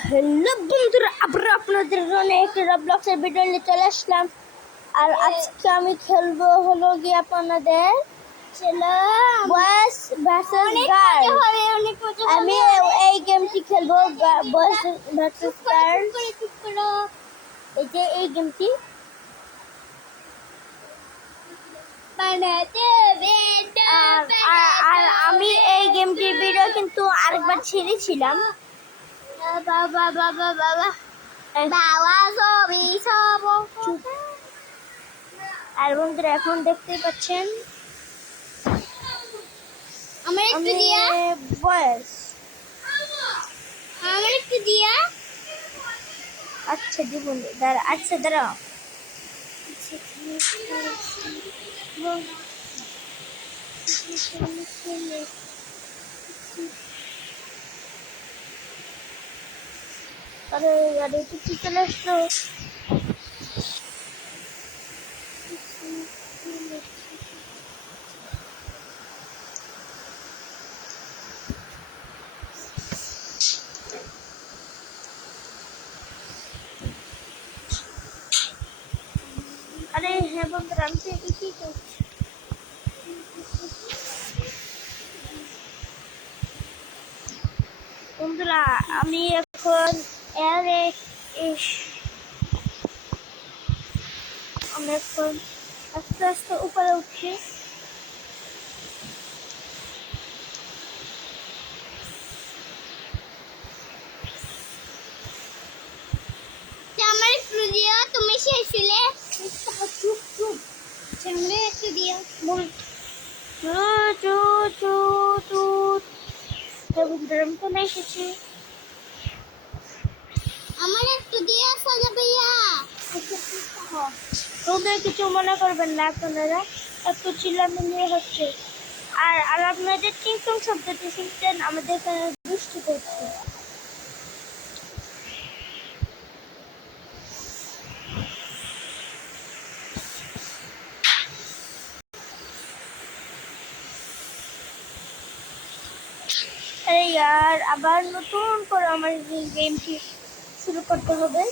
Hello বন্ধুরা, আবার আপনাদের জন্য একটি রবলক্সের ভিডিও নিয়ে চলে আসলাম। আর আজকে আমি খেলবো হলো গিয়ে আপনাদের বয়েজ ভার্সেস গার্লস। আমি এই গেমটি খেলবো বয়েজ ভার্সেস গার্লস। এই যে এই গেমটি আর আমি এই গেমটির ভিডিও কিন্তু আরেকবার ছেড়েছিলাম। আর বন্ধুরা এখন দেখতেই পাচ্ছেন আমার একটু দিয়া বয়েস। আমার একটু দিয়া আচ্ছা জীবন আচ্ছা দাঁড়াও। আরে আরে কিছু চলে আসলো। আরে হ্যাঁ বন্ধুরা, আমি তো কি করছি। বন্ধুরা আমি এখন আমি এখন আস্তে আস্তে উপরে উঠছি। আমার একটু দিয়া তুমি শেষলে চুপ চুপ আমরা একটু দিয়া বল বন্ধুরা আমি চলে এসেছি। আমার একটু দিয়া সাজা ভাইয়া তোদের কিছু মনে করবেন না, আপনারা একটু চিল্লামিল্লি হচ্ছে। আর আপনাদের টিংটং শব্দটি শুনছেন, আমাদের এখানে বৃষ্টি করছে। আরে यार, আবার নতুন করে আমার গেমটি শুরু করতে হবে।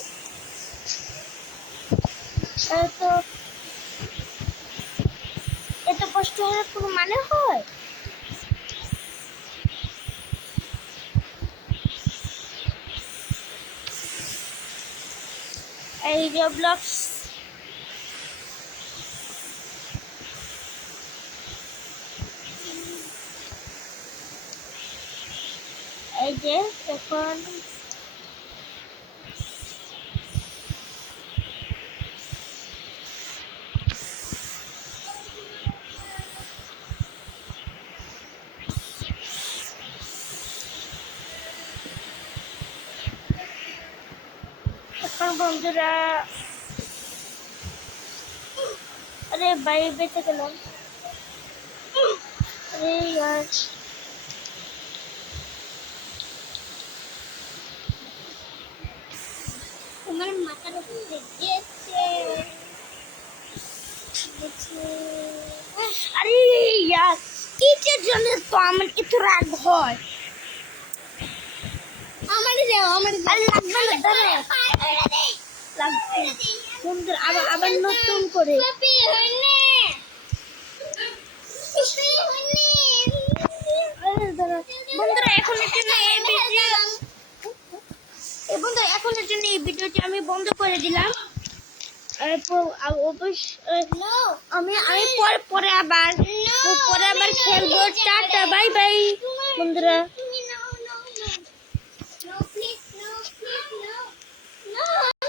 তো এত কষ্ট হওয়ার কোনো মানে হয়? এই রবলক্স এই যে এখন বন্ধুরা, আরে বাইরে বেঁচে গেলাম। আরে यार, তোমার মাথার উপরে গেছে আরে यार, কিসের জন্য তো আমার একটু রাগ হয়। আমার দাও আমার আরে লাগবে না, দাঁড়া লাগবে। বন্ধুরা আবার নতুন করে কপি হইনে বন্ধুরা এখনের জন্য এই ভিডিওটি আমি বন্ধ করে দিলাম। আমি পরে আবার খেলবো। টাটা, বাই বাই বন্ধুরা।